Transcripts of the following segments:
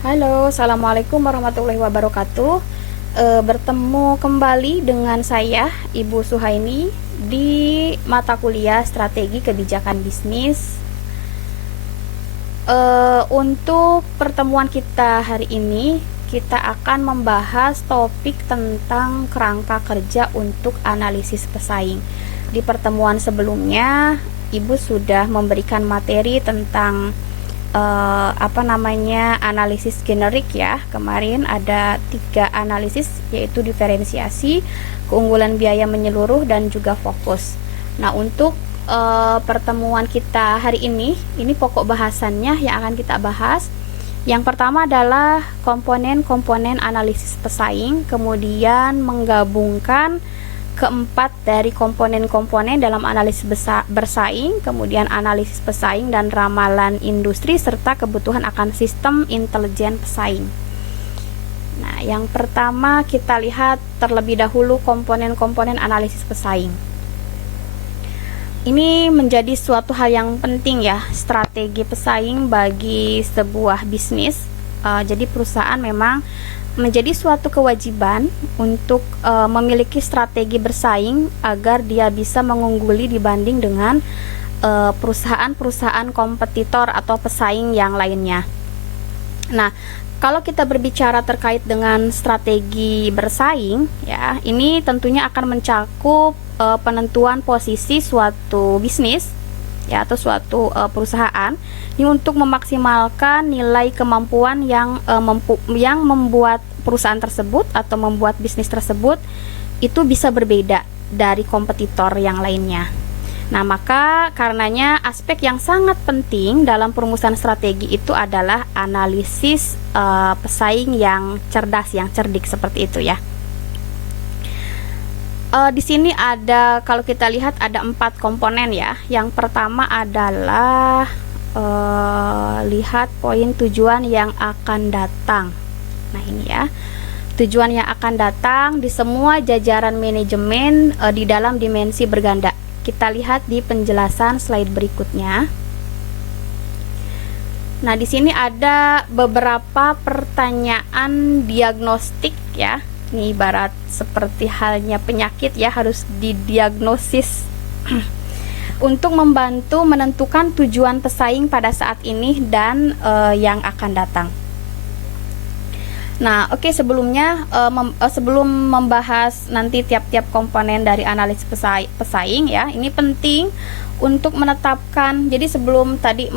Halo, Assalamualaikum warahmatullahi wabarakatuh. Bertemu kembali dengan saya, Ibu Suhaini, di mata kuliah Strategi Kebijakan Bisnis. Untuk pertemuan kita hari ini, kita akan membahas topik tentang kerangka kerja untuk analisis pesaing. Di pertemuan sebelumnya, Ibu sudah memberikan materi tentang analisis generik ya. Kemarin ada 3 analisis, yaitu diferensiasi, keunggulan biaya menyeluruh, dan juga fokus. Nah, untuk pertemuan kita hari ini pokok bahasannya yang akan kita bahas. Yang pertama adalah komponen-komponen analisis pesaing, kemudian menggabungkan keempat dari komponen-komponen dalam analisis bersaing, kemudian analisis pesaing dan ramalan industri, serta kebutuhan akan sistem intelijen pesaing. Nah, yang pertama kita lihat terlebih dahulu komponen-komponen analisis pesaing. Ini menjadi suatu hal yang penting ya, strategi pesaing bagi sebuah bisnis. Jadi perusahaan memang menjadi suatu kewajiban untuk memiliki strategi bersaing agar dia bisa mengungguli dibanding dengan perusahaan-perusahaan kompetitor atau pesaing yang lainnya. Nah, kalau kita berbicara terkait dengan strategi bersaing ya, ini tentunya akan mencakup penentuan posisi suatu bisnis ya, atau suatu perusahaan ini untuk memaksimalkan nilai kemampuan yang membuat perusahaan tersebut atau membuat bisnis tersebut itu bisa berbeda dari kompetitor yang lainnya. Nah, maka karenanya aspek yang sangat penting dalam perumusan strategi itu adalah analisis pesaing yang cerdas, yang cerdik seperti itu ya. Di sini ada, kalau kita lihat ada 4 komponen ya. Yang pertama adalah lihat poin tujuan yang akan datang. Nah, ini ya, tujuan yang akan datang di semua jajaran manajemen di dalam dimensi berganda. Kita lihat di penjelasan slide berikutnya. Nah, di sini ada beberapa pertanyaan diagnostik ya. Ini ibarat seperti halnya penyakit ya, harus didiagnosis untuk membantu menentukan tujuan pesaing pada saat ini dan yang akan datang. Nah, oke, sebelumnya sebelum membahas nanti tiap-tiap komponen dari analisis pesaing ya, ini penting untuk menetapkan. Jadi sebelum tadi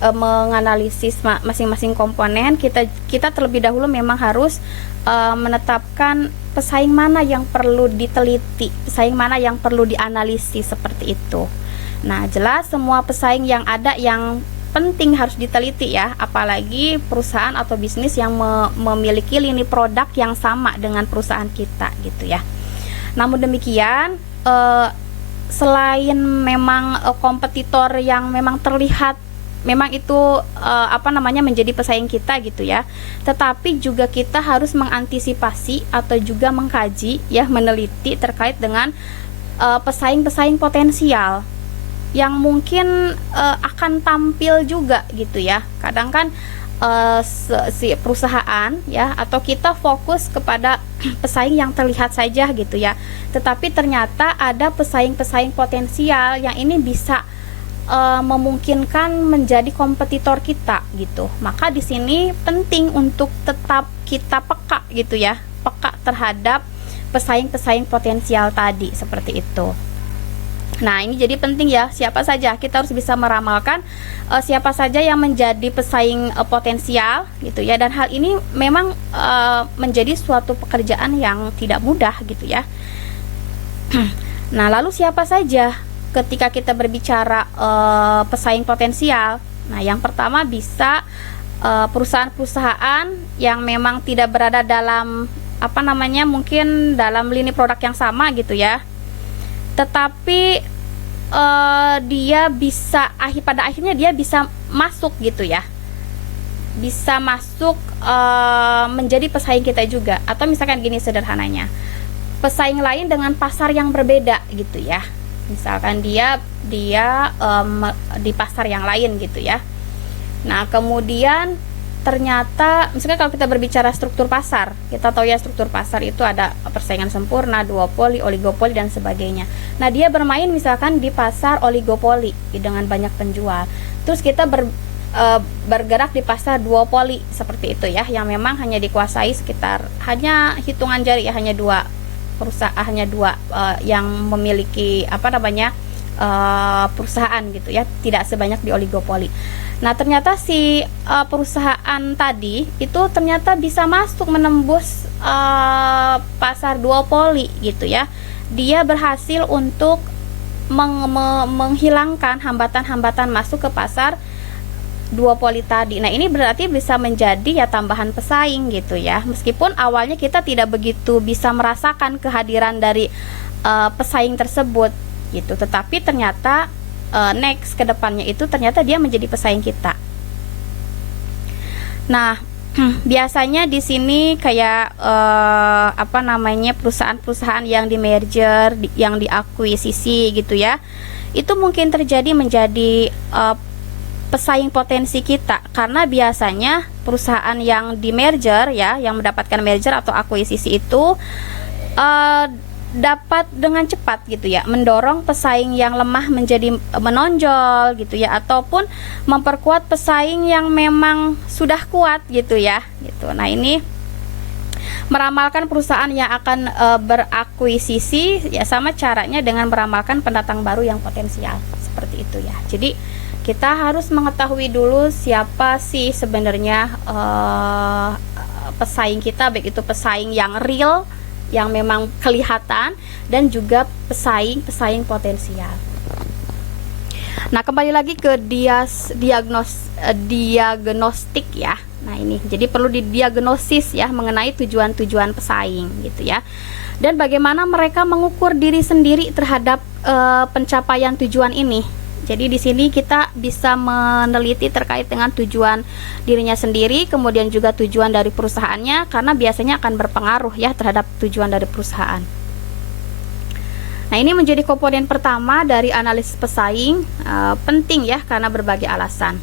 menganalisis masing-masing komponen, kita terlebih dahulu memang harus menetapkan pesaing mana yang perlu diteliti, pesaing mana yang perlu dianalisis, seperti itu. Nah, jelas semua pesaing yang ada yang penting harus diteliti ya, apalagi perusahaan atau bisnis yang memiliki lini produk yang sama dengan perusahaan kita gitu ya. Namun demikian, selain memang kompetitor yang memang terlihat memang itu menjadi pesaing kita gitu ya, tetapi juga kita harus mengantisipasi atau juga mengkaji ya, meneliti terkait dengan pesaing-pesaing potensial yang mungkin akan tampil juga gitu ya. Kadang kan si perusahaan ya, atau kita fokus kepada pesaing yang terlihat saja gitu ya, tetapi ternyata ada pesaing-pesaing potensial yang ini bisa memungkinkan menjadi kompetitor kita gitu. Maka di sini penting untuk tetap kita peka gitu ya, peka terhadap pesaing-pesaing potensial tadi, seperti itu. Nah, ini jadi penting ya, siapa saja kita harus bisa meramalkan siapa saja yang menjadi pesaing potensial gitu ya, dan hal ini memang menjadi suatu pekerjaan yang tidak mudah gitu ya. Nah, lalu siapa saja ketika kita berbicara pesaing potensial? Nah, yang pertama bisa perusahaan-perusahaan yang memang tidak berada dalam mungkin dalam lini produk yang sama gitu ya, tetapi dia bisa pada akhirnya dia bisa masuk gitu ya, bisa masuk menjadi pesaing kita juga. Atau misalkan gini sederhananya, pesaing lain dengan pasar yang berbeda gitu ya, misalkan dia di pasar yang lain gitu ya. Nah, kemudian ternyata misalnya kalau kita berbicara struktur pasar, kita tahu ya struktur pasar itu ada persaingan sempurna, duopoli, oligopoli dan sebagainya. Nah, dia bermain misalkan di pasar oligopoli dengan banyak penjual. Terus kita bergerak di pasar duopoli seperti itu ya, yang memang hanya dikuasai sekitar hanya hitungan jari ya, hanya dua perusahaan, yang memiliki perusahaan gitu ya, tidak sebanyak di oligopoli. Nah, ternyata si perusahaan tadi itu ternyata bisa masuk menembus pasar duopoli gitu ya. Dia berhasil untuk menghilangkan hambatan-hambatan masuk ke pasar duopoli tadi. Nah, ini berarti bisa menjadi ya tambahan pesaing gitu ya. Meskipun awalnya kita tidak begitu bisa merasakan kehadiran dari pesaing tersebut gitu, tetapi ternyata next ke depannya itu ternyata dia menjadi pesaing kita. Nah, biasanya di sini kayak perusahaan-perusahaan yang di merger, yang diakuisisi gitu ya, itu mungkin terjadi menjadi pesaing potensi kita, karena biasanya perusahaan yang di merger ya, yang mendapatkan merger atau akuisisi itu dapat dengan cepat gitu ya mendorong pesaing yang lemah menjadi menonjol gitu ya, ataupun memperkuat pesaing yang memang sudah kuat gitu ya gitu. Nah, ini meramalkan perusahaan yang akan berakuisisi ya, sama caranya dengan meramalkan pendatang baru yang potensial seperti itu ya. Jadi kita harus mengetahui dulu siapa sih sebenarnya pesaing kita, baik itu pesaing yang real yang memang kelihatan dan juga pesaing potensial. Nah, kembali lagi ke diagnostik ya. Nah, ini jadi perlu didiagnosis ya mengenai tujuan-tujuan pesaing gitu ya. Dan bagaimana mereka mengukur diri sendiri terhadap pencapaian tujuan ini. Jadi di sini kita bisa meneliti terkait dengan tujuan dirinya sendiri, kemudian juga tujuan dari perusahaannya, karena biasanya akan berpengaruh ya terhadap tujuan dari perusahaan. Nah, ini menjadi komponen pertama dari analisis pesaing, penting ya karena berbagai alasan.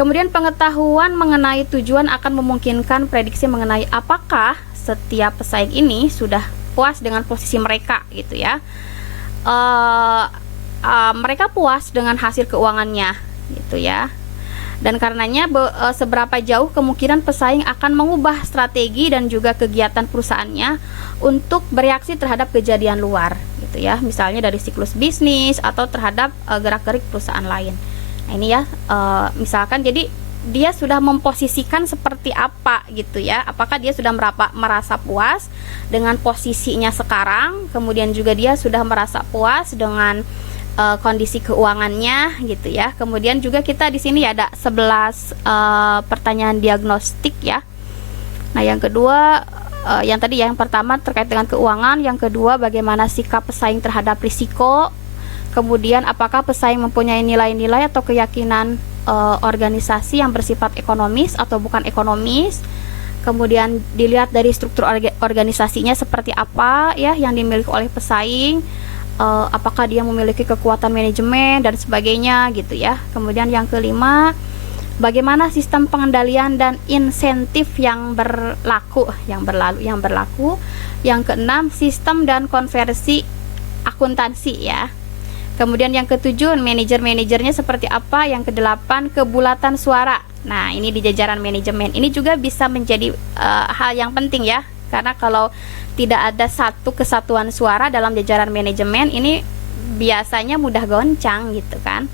Kemudian pengetahuan mengenai tujuan akan memungkinkan prediksi mengenai apakah setiap pesaing ini sudah puas dengan posisi mereka gitu ya. Mereka puas dengan hasil keuangannya gitu ya, dan karenanya seberapa jauh kemungkinan pesaing akan mengubah strategi dan juga kegiatan perusahaannya untuk bereaksi terhadap kejadian luar gitu ya, misalnya dari siklus bisnis atau terhadap gerak-gerik perusahaan lain. Nah, ini ya misalkan jadi dia sudah memposisikan seperti apa gitu ya, apakah dia sudah merasa puas dengan posisinya sekarang, kemudian juga dia sudah merasa puas dengan kondisi keuangannya gitu ya. Kemudian juga kita di sini ada 11 pertanyaan diagnostik ya. Nah, yang kedua yang tadi ya, yang pertama terkait dengan keuangan, yang kedua bagaimana sikap pesaing terhadap risiko, kemudian apakah pesaing mempunyai nilai-nilai atau keyakinan organisasi yang bersifat ekonomis atau bukan ekonomis, kemudian dilihat dari struktur organisasinya seperti apa ya yang dimiliki oleh pesaing, apakah dia memiliki kekuatan manajemen dan sebagainya gitu ya. Kemudian yang kelima, bagaimana sistem pengendalian dan insentif yang berlaku. Yang keenam, sistem dan konversi akuntansi ya. Kemudian yang ketujuh, manajernya seperti apa. Yang kedelapan, kebulatan suara. Nah, ini di jajaran manajemen ini juga bisa menjadi hal yang penting ya, karena kalau tidak ada satu kesatuan suara dalam jajaran manajemen ini biasanya mudah goncang gitu kan,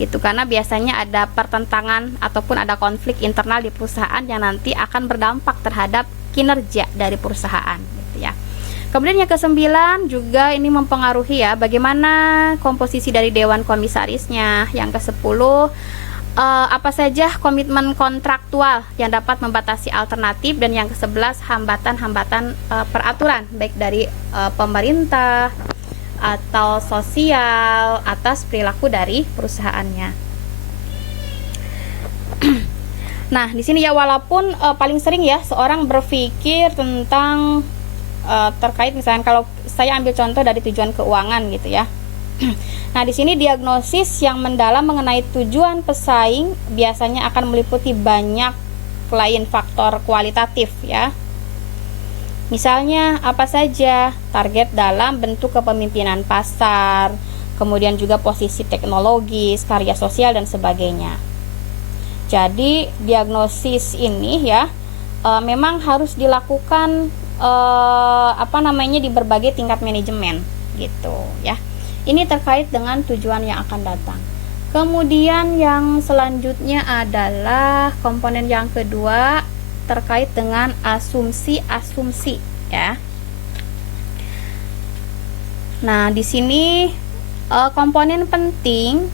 gitu, karena biasanya ada pertentangan ataupun ada konflik internal di perusahaan yang nanti akan berdampak terhadap kinerja dari perusahaan gitu ya. Kemudian yang ke-9 juga ini mempengaruhi ya bagaimana komposisi dari dewan komisarisnya. Yang ke-10, apa saja komitmen kontraktual yang dapat membatasi alternatif, dan yang ke-11 hambatan-hambatan peraturan baik dari pemerintah atau sosial atas perilaku dari perusahaannya. Nah, di sini ya walaupun paling sering ya seorang berpikir tentang terkait misalnya kalau saya ambil contoh dari tujuan keuangan gitu ya. Nah, di sini diagnosis yang mendalam mengenai tujuan pesaing biasanya akan meliputi banyak lain faktor kualitatif ya. Misalnya apa saja? Target dalam bentuk kepemimpinan pasar, kemudian juga posisi teknologis, karya sosial dan sebagainya. Jadi diagnosis ini ya memang harus dilakukan di berbagai tingkat manajemen gitu ya. Ini terkait dengan tujuan yang akan datang. Kemudian yang selanjutnya adalah komponen yang kedua terkait dengan asumsi-asumsi ya. Nah, di sini komponen penting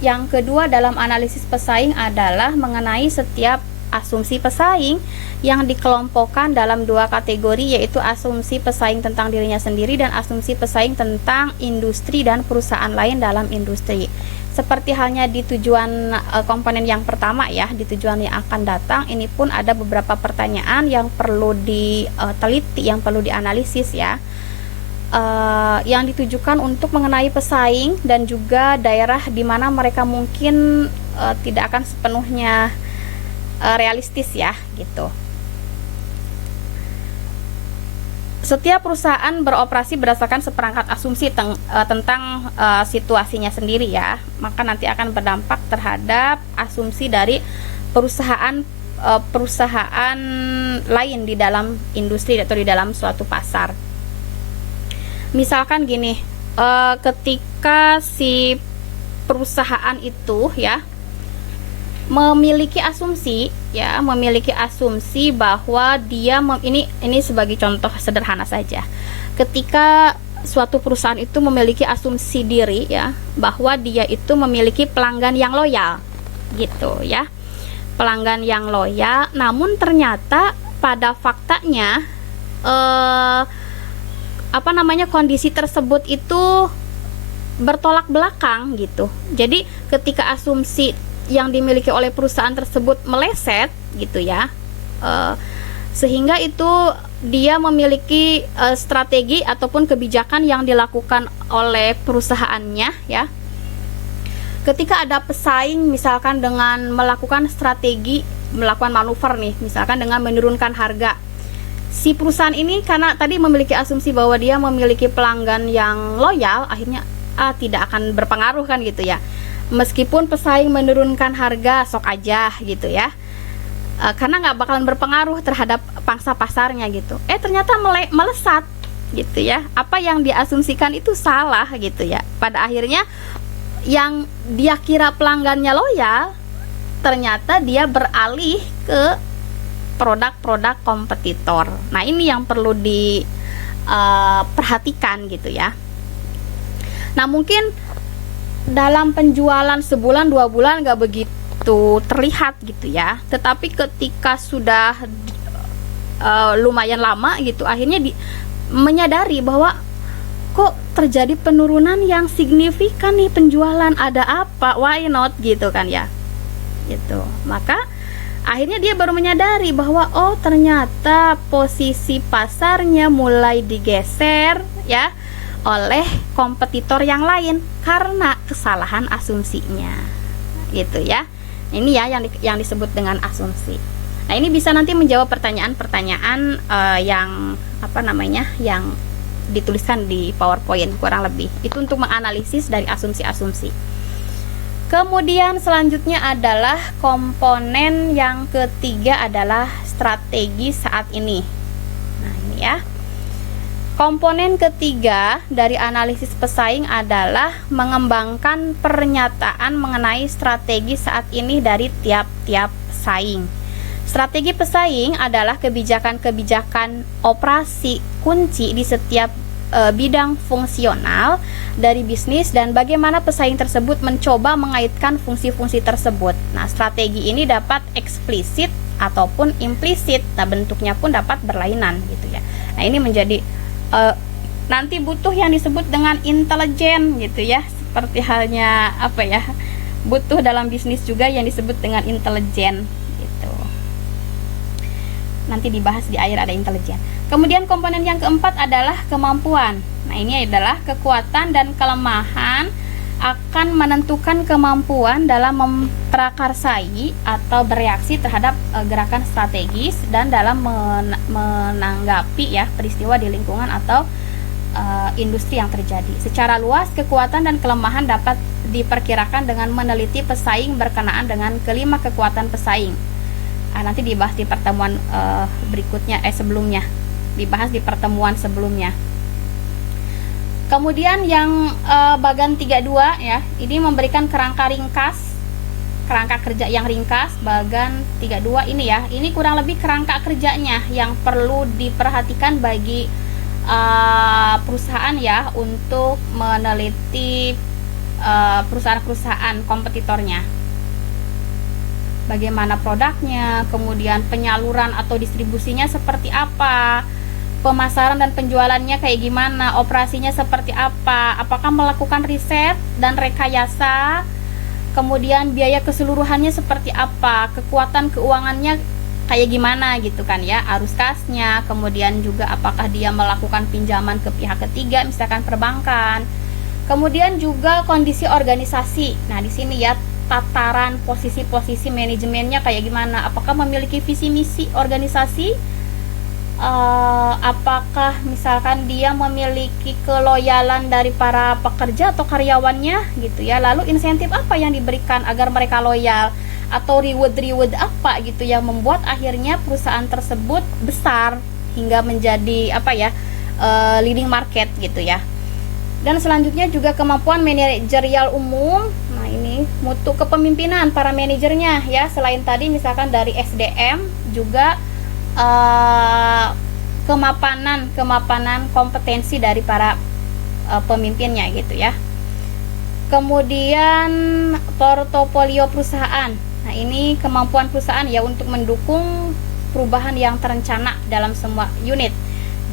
yang kedua dalam analisis pesaing adalah mengenai setiap asumsi pesaing yang dikelompokkan dalam dua kategori, yaitu asumsi pesaing tentang dirinya sendiri dan asumsi pesaing tentang industri dan perusahaan lain dalam industri. Seperti halnya di tujuan komponen yang pertama ya, di tujuan yang akan datang, ini pun ada beberapa pertanyaan yang perlu diteliti, yang perlu dianalisis ya, yang ditujukan untuk mengenai pesaing dan juga daerah di mana mereka mungkin tidak akan sepenuhnya realistis ya gitu. Setiap perusahaan beroperasi berdasarkan seperangkat asumsi tentang situasinya sendiri ya, maka nanti akan berdampak terhadap asumsi dari perusahaan lain di dalam industri atau di dalam suatu pasar. Misalkan gini, ketika si perusahaan itu ya memiliki asumsi bahwa dia ini sebagai contoh sederhana saja. Ketika suatu perusahaan itu memiliki asumsi diri ya, bahwa dia itu memiliki pelanggan yang loyal gitu ya. Pelanggan yang loyal, namun ternyata pada faktanya kondisi tersebut itu bertolak belakang gitu. Jadi ketika asumsi yang dimiliki oleh perusahaan tersebut meleset gitu ya, sehingga itu dia memiliki strategi ataupun kebijakan yang dilakukan oleh perusahaannya ya. Ketika ada pesaing misalkan dengan melakukan strategi, melakukan manuver nih, misalkan dengan menurunkan harga, si perusahaan ini karena tadi memiliki asumsi bahwa dia memiliki pelanggan yang loyal, akhirnya tidak akan berpengaruh kan gitu ya. Meskipun pesaing menurunkan harga, sok aja gitu ya, karena nggak bakalan berpengaruh terhadap pangsa pasarnya gitu. Ternyata melesat gitu ya. Apa yang diasumsikan itu salah gitu ya. Pada akhirnya yang dia kira pelanggannya loyal, ternyata dia beralih ke produk-produk kompetitor. Nah, ini yang perlu diperhatikan gitu ya. Nah, mungkin dalam penjualan sebulan 2 bulan nggak begitu terlihat gitu ya, tetapi ketika sudah lumayan lama gitu, akhirnya menyadari bahwa kok terjadi penurunan yang signifikan nih penjualan, ada apa, why not gitu kan ya gitu. Maka akhirnya dia baru menyadari bahwa oh ternyata posisi pasarnya mulai digeser ya oleh kompetitor yang lain karena kesalahan asumsinya gitu ya. Ini ya yang disebut dengan asumsi. Nah, ini bisa nanti menjawab pertanyaan-pertanyaan yang yang dituliskan di PowerPoint kurang lebih. Itu untuk menganalisis dari asumsi-asumsi. Kemudian selanjutnya adalah komponen yang ketiga adalah strategi saat ini. Nah, ini ya. Komponen ketiga dari analisis pesaing adalah mengembangkan pernyataan mengenai strategi saat ini dari tiap-tiap pesaing. Strategi pesaing adalah kebijakan-kebijakan operasi kunci di setiap bidang fungsional dari bisnis dan bagaimana pesaing tersebut mencoba mengaitkan fungsi-fungsi tersebut. Nah, strategi ini dapat eksplisit ataupun implisit. Nah, bentuknya pun dapat berlainan gitu ya. Nah, ini menjadi nanti butuh yang disebut dengan intelijen gitu ya, seperti halnya butuh dalam bisnis juga yang disebut dengan intelijen gitu. Nanti dibahas di akhir ada intelijen. Kemudian komponen yang keempat adalah kemampuan. Nah, ini adalah kekuatan dan kelemahan akan menentukan kemampuan dalam memprakarsai atau bereaksi terhadap gerakan strategis dan dalam menanggapi ya peristiwa di lingkungan atau industri yang terjadi. Secara luas, kekuatan dan kelemahan dapat diperkirakan dengan meneliti pesaing berkenaan dengan kelima kekuatan pesaing. Nanti dibahas di pertemuan berikutnya, sebelumnya. Dibahas di pertemuan sebelumnya. Kemudian yang bagan 32 ya, ini memberikan kerangka kerja yang ringkas. Bagan 32 ini ya, ini kurang lebih kerangka kerjanya yang perlu diperhatikan bagi perusahaan ya untuk meneliti perusahaan-perusahaan kompetitornya. Bagaimana produknya, kemudian penyaluran atau distribusinya seperti apa, pemasaran dan penjualannya kayak gimana, operasinya seperti apa, apakah melakukan riset dan rekayasa, kemudian biaya keseluruhannya seperti apa, kekuatan keuangannya kayak gimana gitu kan ya, arus kasnya, kemudian juga apakah dia melakukan pinjaman ke pihak ketiga misalkan perbankan, kemudian juga kondisi organisasi. Nah di sini ya tataran posisi-posisi manajemennya kayak gimana, apakah memiliki visi misi organisasi, apakah misalkan dia memiliki keloyalan dari para pekerja atau karyawannya gitu ya, lalu insentif apa yang diberikan agar mereka loyal, atau reward apa gitu yang membuat akhirnya perusahaan tersebut besar hingga menjadi apa ya, leading market gitu ya. Dan selanjutnya juga kemampuan manajerial umum. Nah ini mutu kepemimpinan para manajernya ya, selain tadi misalkan dari SDM juga kemapanan kompetensi dari para pemimpinnya gitu ya. Kemudian portofolio perusahaan. Nah ini kemampuan perusahaan ya untuk mendukung perubahan yang terencana dalam semua unit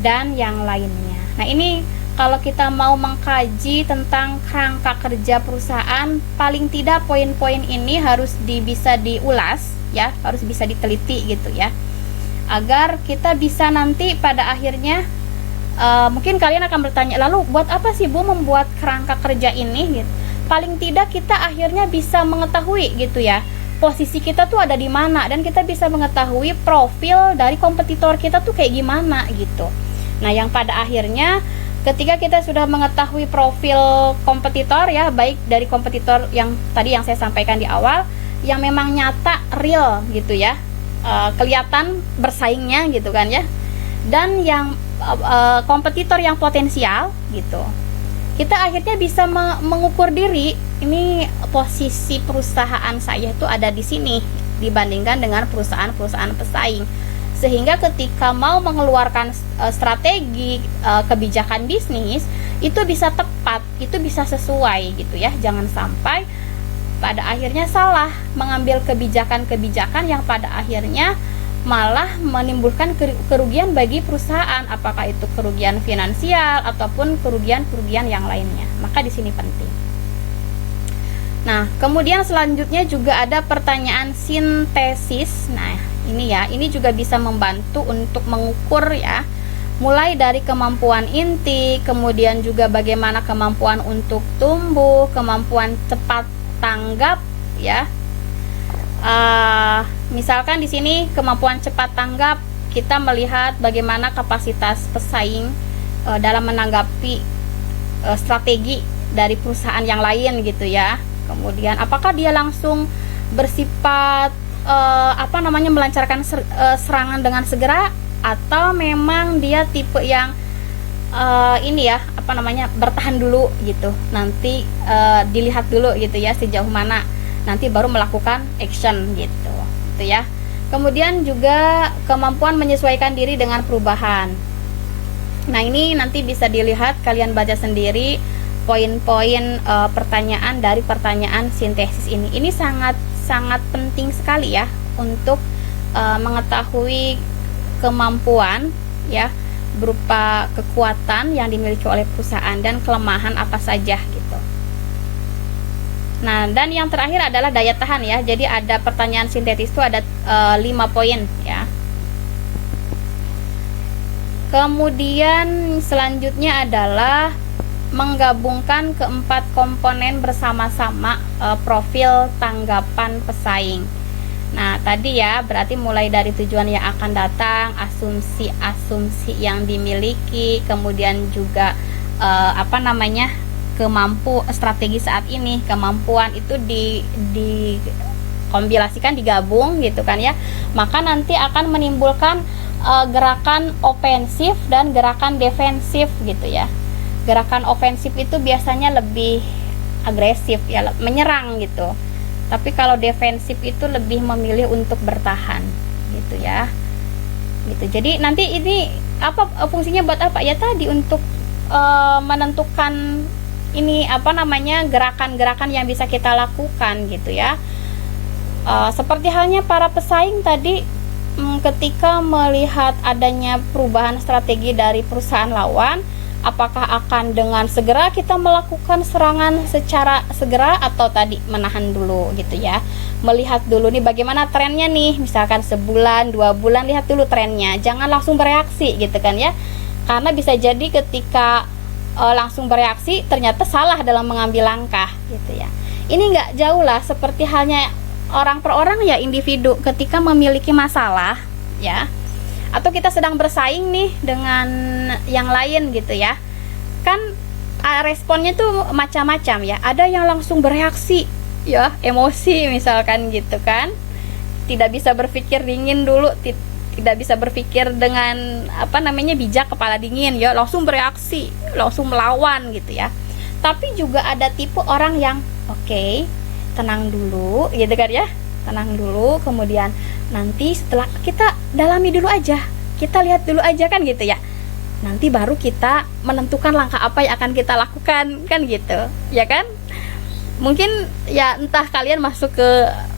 dan yang lainnya. Nah ini kalau kita mau mengkaji tentang kerangka kerja perusahaan, paling tidak poin-poin ini harus bisa diulas ya, harus bisa diteliti gitu ya, agar kita bisa nanti pada akhirnya mungkin kalian akan bertanya, lalu buat apa sih Bu membuat kerangka kerja ini gitu. Paling tidak kita akhirnya bisa mengetahui gitu ya, posisi kita tuh ada di mana, dan kita bisa mengetahui profil dari kompetitor kita tuh kayak gimana gitu. Nah yang pada akhirnya ketika kita sudah mengetahui profil kompetitor ya, baik dari kompetitor yang tadi yang saya sampaikan di awal, yang memang nyata real gitu ya, kelihatan bersaingnya gitu kan ya, dan yang kompetitor yang potensial gitu, kita akhirnya bisa mengukur diri, ini posisi perusahaan saya itu ada di sini dibandingkan dengan perusahaan-perusahaan pesaing, sehingga ketika mau mengeluarkan strategi kebijakan bisnis itu bisa tepat, itu bisa sesuai gitu ya. Jangan sampai pada akhirnya salah mengambil kebijakan-kebijakan yang pada akhirnya malah menimbulkan kerugian bagi perusahaan, apakah itu kerugian finansial ataupun kerugian-kerugian yang lainnya. Maka di sini penting. Nah, kemudian selanjutnya juga ada pertanyaan sintesis. Nah, ini ya, ini juga bisa membantu untuk mengukur ya, mulai dari kemampuan inti, kemudian juga bagaimana kemampuan untuk tumbuh, kemampuan cepat tanggap ya. Misalkan di sini kemampuan cepat tanggap, kita melihat bagaimana kapasitas pesaing dalam menanggapi strategi dari perusahaan yang lain gitu ya. Kemudian apakah dia langsung bersifat melancarkan serangan dengan segera, atau memang dia tipe yang bertahan dulu gitu, nanti dilihat dulu gitu ya sejauh mana, nanti baru melakukan action gitu ya. Kemudian juga kemampuan menyesuaikan diri dengan perubahan. Nah ini nanti bisa dilihat, kalian baca sendiri poin-poin pertanyaan dari pertanyaan sintesis ini. Ini sangat penting sekali ya untuk mengetahui kemampuan ya, berupa kekuatan yang dimiliki oleh perusahaan dan kelemahan apa saja gitu. Nah, dan yang terakhir adalah daya tahan ya. Jadi ada pertanyaan sintetis itu ada 5 poin ya. Kemudian selanjutnya adalah menggabungkan keempat komponen bersama-sama, profil tanggapan pesaing. Nah, tadi ya, berarti mulai dari tujuan yang akan datang, asumsi-asumsi yang dimiliki, kemudian juga strategi saat ini, kemampuan itu di kombinasikan, digabung gitu kan ya. Maka nanti akan menimbulkan gerakan ofensif dan gerakan defensif gitu ya. Gerakan ofensif itu biasanya lebih agresif ya, menyerang gitu. Tapi kalau defensif itu lebih memilih untuk bertahan gitu ya. Gitu. Jadi nanti ini fungsinya buat apa? Ya tadi untuk menentukan ini gerakan-gerakan yang bisa kita lakukan gitu ya. Seperti halnya para pesaing tadi, ketika melihat adanya perubahan strategi dari perusahaan lawan, apakah akan dengan segera kita melakukan serangan secara segera atau tadi menahan dulu gitu ya. Melihat dulu nih bagaimana trennya nih, misalkan sebulan, 2 bulan, lihat dulu trennya, jangan langsung bereaksi gitu kan ya. Karena bisa jadi ketika langsung bereaksi ternyata salah dalam mengambil langkah gitu ya. Ini nggak jauh lah seperti halnya orang per orang ya, individu ketika memiliki masalah ya, atau kita sedang bersaing nih dengan yang lain gitu ya, kan responnya tuh macam-macam ya. Ada yang langsung bereaksi ya, emosi misalkan gitu kan, tidak bisa berpikir dingin dulu, tidak bisa berpikir dengan bijak, kepala dingin ya, langsung bereaksi, langsung melawan gitu ya. Tapi juga ada tipe orang yang oke, tenang dulu gitu kan ya, tenang dulu, kemudian nanti setelah kita dalami dulu aja, kita lihat dulu aja kan gitu ya, nanti baru kita menentukan langkah apa yang akan kita lakukan kan gitu ya kan. Mungkin ya entah kalian masuk ke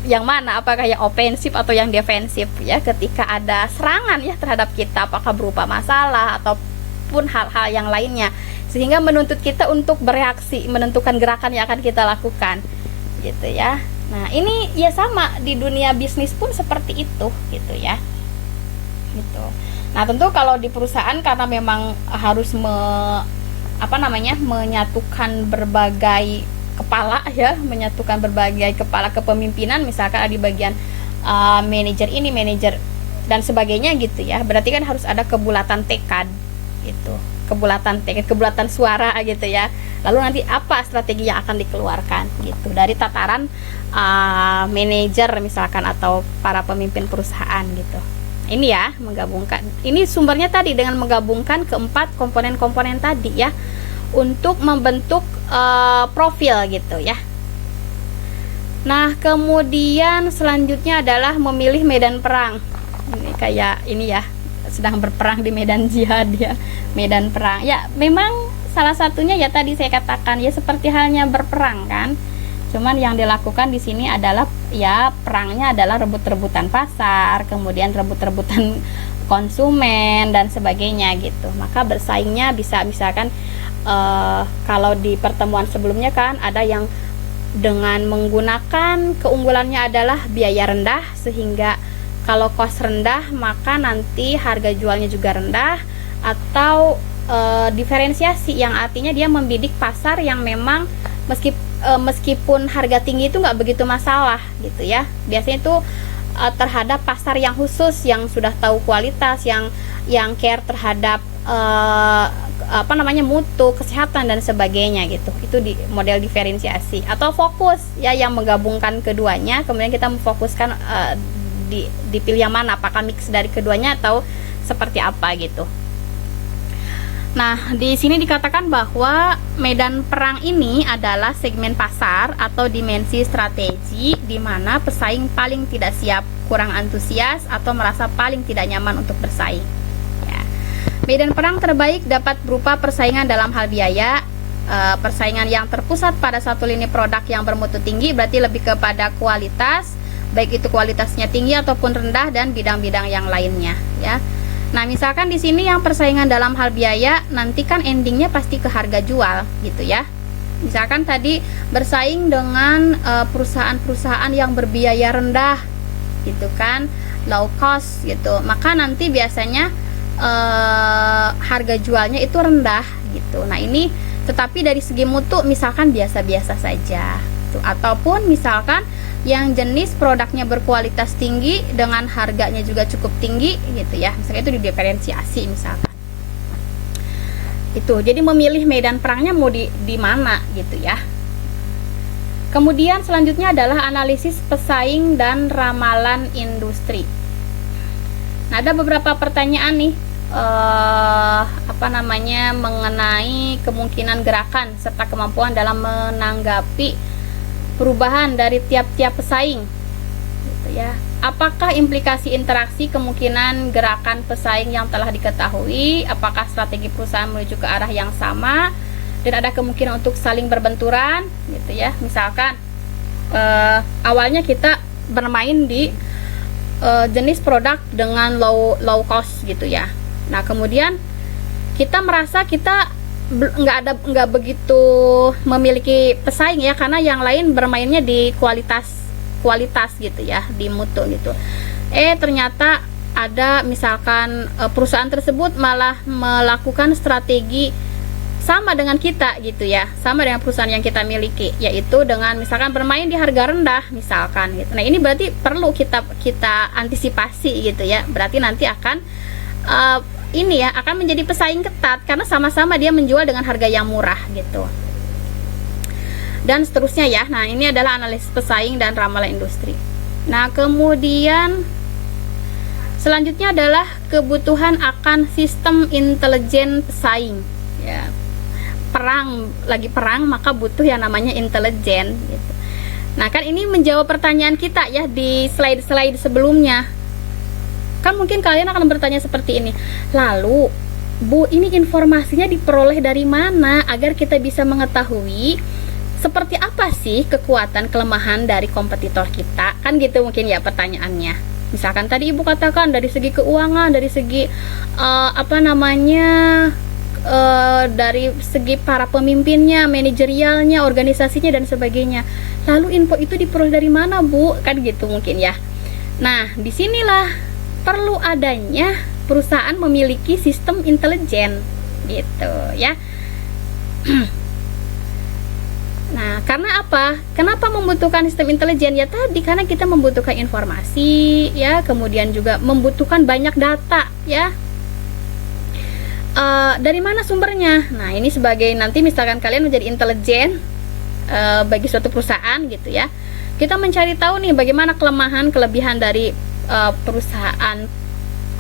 yang mana, apakah yang ofensif atau yang defensif ya, ketika ada serangan ya terhadap kita, apakah berupa masalah ataupun hal-hal yang lainnya, sehingga menuntut kita untuk bereaksi, menentukan gerakan yang akan kita lakukan gitu ya. Nah ini ya sama di dunia bisnis pun seperti itu gitu ya gitu. Nah tentu kalau di perusahaan karena memang harus menyatukan berbagai kepala ya, menyatukan berbagai kepala kepemimpinan, misalkan ada di bagian manajer ini, manajer dan sebagainya gitu ya. Berarti kan harus ada kebulatan tekad gitu, kebulatan tekad, kebulatan suara gitu ya. Lalu nanti apa strategi yang akan dikeluarkan gitu dari tataran manajer misalkan atau para pemimpin perusahaan gitu. Ini ya, menggabungkan. Ini sumbernya tadi dengan menggabungkan keempat komponen-komponen tadi ya, untuk membentuk profil gitu ya. Nah kemudian selanjutnya adalah memilih medan perang. Ini kayak ini ya, sedang berperang di medan jihad ya, medan perang ya. Memang salah satunya ya tadi saya katakan ya, seperti halnya berperang kan, cuman yang dilakukan di sini adalah ya perangnya adalah rebut-rebutan pasar, kemudian rebut-rebutan konsumen dan sebagainya gitu. Maka bersaingnya bisa misalkan kalau di pertemuan sebelumnya kan ada yang dengan menggunakan keunggulannya adalah biaya rendah, sehingga kalau cost rendah maka nanti harga jualnya juga rendah, atau diferensiasi yang artinya dia membidik pasar yang memang meskipun harga tinggi itu nggak begitu masalah gitu ya. Biasanya itu terhadap pasar yang khusus, yang sudah tahu kualitas, yang care terhadap mutu, kesehatan dan sebagainya gitu. Itu di model diferensiasi. Atau fokus ya, yang menggabungkan keduanya, kemudian kita memfokuskan dipilih yang mana, apakah mix dari keduanya atau seperti apa gitu. Nah, di sini dikatakan bahwa medan perang ini adalah segmen pasar atau dimensi strategi di mana pesaing paling tidak siap, kurang antusias, atau merasa paling tidak nyaman untuk bersaing. Ya. Medan perang terbaik dapat berupa persaingan dalam hal biaya, persaingan yang terpusat pada satu lini produk yang bermutu tinggi, berarti lebih kepada kualitas, baik itu kualitasnya tinggi ataupun rendah, dan bidang-bidang yang lainnya. Ya. Nah, misalkan di sini yang persaingan dalam hal biaya, nanti kan endingnya pasti ke harga jual gitu ya. Misalkan tadi bersaing dengan perusahaan-perusahaan yang berbiaya rendah gitu kan, low cost gitu, maka nanti biasanya harga jualnya itu rendah gitu. Nah ini tetapi dari segi mutu misalkan biasa-biasa saja. Ataupun misalkan yang jenis produknya berkualitas tinggi dengan harganya juga cukup tinggi gitu ya, misalnya itu didiferensiasi misalkan. Itu jadi memilih medan perangnya mau di mana gitu ya. Kemudian selanjutnya adalah analisis pesaing dan ramalan industri. Nah, ada beberapa pertanyaan nih mengenai kemungkinan gerakan serta kemampuan dalam menanggapi perubahan dari tiap-tiap pesaing gitu ya. Apakah implikasi interaksi kemungkinan gerakan pesaing yang telah diketahui, apakah strategi perusahaan menuju ke arah yang sama dan ada kemungkinan untuk saling berbenturan gitu ya. Misalkan awalnya kita bermain di jenis produk dengan low cost gitu ya. Nah, kemudian kita merasa kita nggak begitu memiliki pesaing ya, karena yang lain bermainnya di kualitas gitu ya, di mutu gitu. Ternyata ada misalkan perusahaan tersebut malah melakukan strategi sama dengan kita gitu ya, sama dengan perusahaan yang kita miliki, yaitu dengan misalkan bermain di harga rendah misalkan gitu. Nah, ini berarti perlu kita antisipasi gitu ya. Berarti nanti akan akan menjadi pesaing ketat karena sama-sama dia menjual dengan harga yang murah gitu. Dan seterusnya ya. Nah, ini adalah analisis pesaing dan ramalan industri. Nah, kemudian selanjutnya adalah kebutuhan akan sistem intelijen pesaing ya. Lagi perang maka butuh yang namanya intelijen gitu. Nah, kan ini menjawab pertanyaan kita ya di slide-slide sebelumnya. Kan mungkin kalian akan bertanya seperti ini, lalu Bu, ini informasinya diperoleh dari mana agar kita bisa mengetahui seperti apa sih kekuatan kelemahan dari kompetitor kita? Kan gitu mungkin ya pertanyaannya. Misalkan tadi Ibu katakan dari segi keuangan, dari segi dari segi para pemimpinnya, manajerialnya, organisasinya dan sebagainya. Lalu info itu diperoleh dari mana, Bu? Kan gitu mungkin ya. Nah, disinilah perlu adanya perusahaan memiliki sistem intelijen gitu ya. Nah, karena apa? Kenapa membutuhkan sistem intelijen? Ya tadi karena kita membutuhkan informasi ya, kemudian juga membutuhkan banyak data ya. Dari mana sumbernya? Nah, ini sebagai nanti misalkan kalian menjadi intelijen bagi suatu perusahaan gitu ya. Kita mencari tahu nih bagaimana kelemahan kelebihan dari perusahaan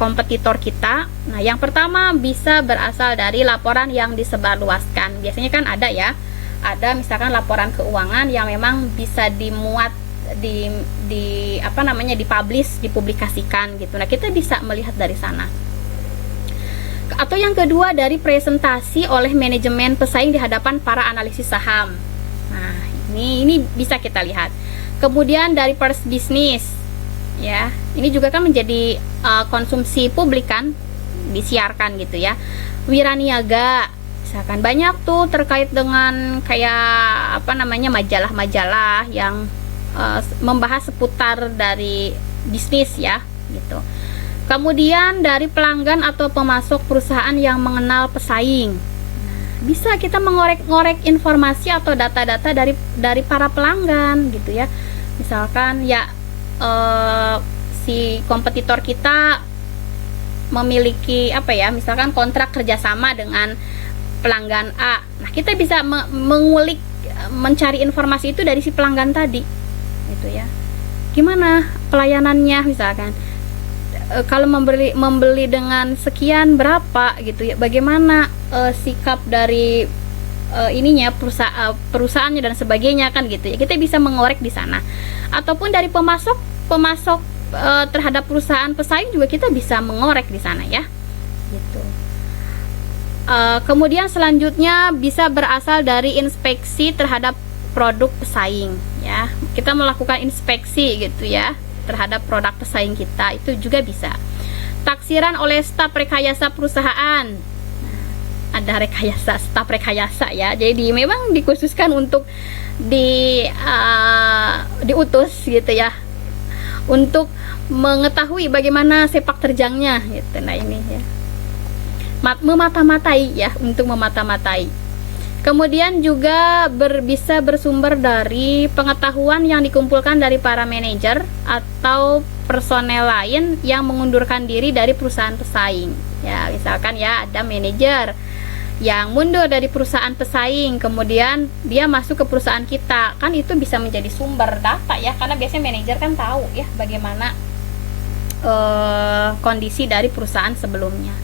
kompetitor kita. Nah, yang pertama bisa berasal dari laporan yang disebarluaskan. Biasanya kan ada ya, ada misalkan laporan keuangan yang memang bisa dimuat dipublish, dipublikasikan gitu. Nah, kita bisa melihat dari sana. Atau yang kedua dari presentasi oleh manajemen pesaing di hadapan para analisis saham. Nah, ini bisa kita lihat. Kemudian dari pers bisnis ya, ini juga kan menjadi konsumsi publik kan, disiarkan gitu ya. Wiraniaga misalkan banyak tuh terkait dengan kayak majalah-majalah yang membahas seputar dari bisnis ya gitu. Kemudian dari pelanggan atau pemasok perusahaan yang mengenal pesaing. Bisa kita mengorek-ngorek informasi atau data-data dari para pelanggan gitu ya. Misalkan ya si kompetitor kita memiliki misalkan kontrak kerjasama dengan pelanggan A. Nah, kita bisa mengulik, mencari informasi itu dari si pelanggan tadi gitu ya. Gimana pelayanannya misalkan, kalau membeli dengan sekian berapa gitu ya, bagaimana sikap dari perusahaannya dan sebagainya kan gitu ya. Kita bisa mengorek di sana. Ataupun dari pemasok terhadap perusahaan pesaing juga kita bisa mengorek di sana ya gitu. Kemudian selanjutnya bisa berasal dari inspeksi terhadap produk pesaing ya. Kita melakukan inspeksi gitu ya terhadap produk pesaing kita, itu juga bisa. Taksiran oleh staf rekayasa perusahaan. Ada rekayasa, staf rekayasa ya. Jadi memang dikhususkan untuk diutus gitu ya, untuk mengetahui bagaimana sepak terjangnya gitu. Nah, ini ya, memata-matai ya, untuk memata-matai. Kemudian juga bisa bersumber dari pengetahuan yang dikumpulkan dari para manajer atau personel lain yang mengundurkan diri dari perusahaan pesaing. Ya, misalkan ya ada manajer yang mundur dari perusahaan pesaing, kemudian dia masuk ke perusahaan kita, kan itu bisa menjadi sumber data ya, karena biasanya manajer kan tahu ya bagaimana kondisi dari perusahaan sebelumnya.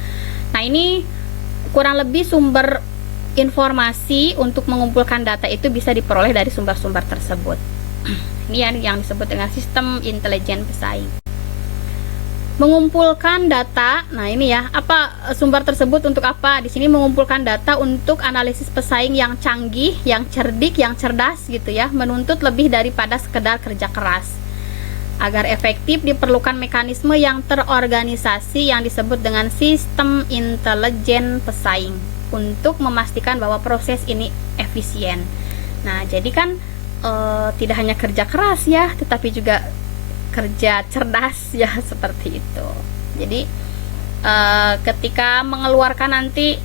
Nah, ini kurang lebih sumber informasi untuk mengumpulkan data itu bisa diperoleh dari sumber-sumber tersebut. Ini yang disebut dengan sistem intelijen pesaing. Mengumpulkan data, nah ini ya, apa sumber tersebut untuk apa? Di sini mengumpulkan data untuk analisis pesaing yang canggih, yang cerdik, yang cerdas gitu ya, menuntut lebih daripada sekedar kerja keras. Agar efektif diperlukan mekanisme yang terorganisasi yang disebut dengan sistem intelijen pesaing untuk memastikan bahwa proses ini efisien. Nah, jadi kan tidak hanya kerja keras ya, tetapi juga kerja cerdas ya, seperti itu. Jadi ketika mengeluarkan nanti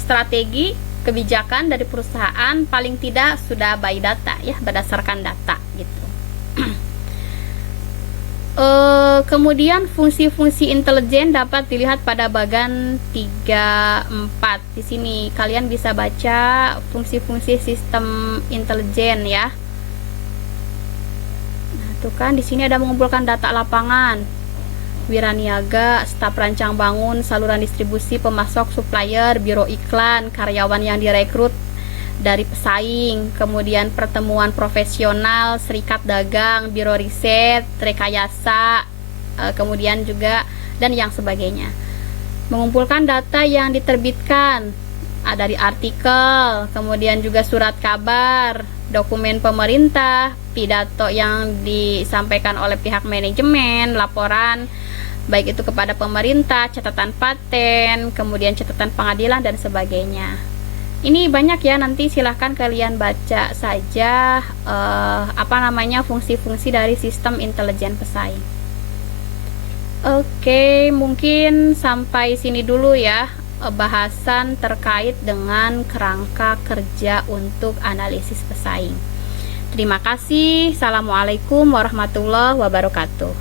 strategi kebijakan dari perusahaan, paling tidak sudah by data ya, berdasarkan data gitu. Kemudian fungsi-fungsi intelijen dapat dilihat pada bagan 3-4. Di sini kalian bisa baca fungsi-fungsi sistem intelijen ya. Nah, tuh kan di sini ada mengumpulkan data lapangan, wiraniaga, staf rancang bangun, saluran distribusi, pemasok, supplier, biro iklan, karyawan yang direkrut dari pesaing, kemudian pertemuan profesional, serikat dagang, biro riset, rekayasa, kemudian juga dan yang sebagainya. Mengumpulkan data yang diterbitkan dari artikel, kemudian juga surat kabar, dokumen pemerintah, pidato yang disampaikan oleh pihak manajemen, laporan baik itu kepada pemerintah, catatan paten, kemudian catatan pengadilan dan sebagainya. Ini banyak ya, nanti silahkan kalian baca saja fungsi-fungsi dari sistem intelijen pesaing. Oke, mungkin sampai sini dulu ya bahasan terkait dengan kerangka kerja untuk analisis pesaing. Terima kasih. Assalamualaikum warahmatullahi wabarakatuh.